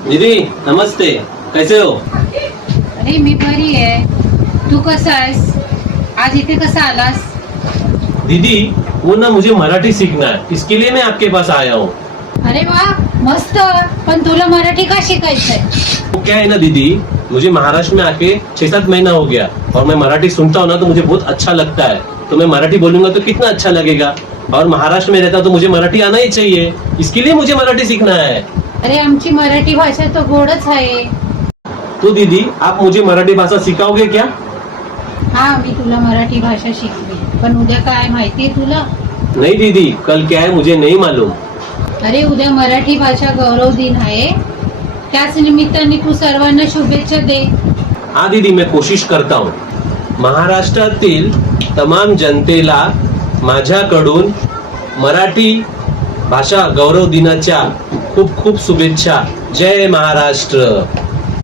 दीदी नमस्ते, कैसे हो? अरे मी बरी आहे. तू कसा आहेस? आज इथे कसा आलास? दीदी वो ना मुझे मराठी सीखना है, इसके लिए मैं आपके पास आया हूँ। अरे वा, मस्त. पण तुला मराठी का शिकायचंय? वो क्या है ना दीदी, मुझे महाराष्ट्र में आके 6-7 महीना हो गया और मैं मराठी सुनता हूँ ना तो मुझे बहुत अच्छा लगता है। तो मैं मराठी बोलूंगा तो कितना अच्छा लगेगा। और महाराष्ट्र में रहता तो मुझे मराठी आना ही चाहिए, इसके लिए मुझे मराठी सीखना है। अरे आमची मराठी भाषा तो गोडच आहे. तो दीदी आप मुझे मराठी भाषा सिखाओगे क्या? हा, मी तुला मराठी भाषा शिकवी. पण उद्या काय माहितीये तुला? नहीं दीदी, कल क्या है मुझे नहीं मालूम। अरे उद्या मराठी भाषा गौरव दिन आहे. त्याच निमित्ताने तू सर्वांना शुभेच्छा दे. हाँ दीदी, मैं कोशिश करता हूँ. महाराष्ट्रातील तमाम जनतेला माझ्याकडून मराठी भाषा गौरव दिनाच्या खूप खूप शुभेच्छा. जय महाराष्ट्र.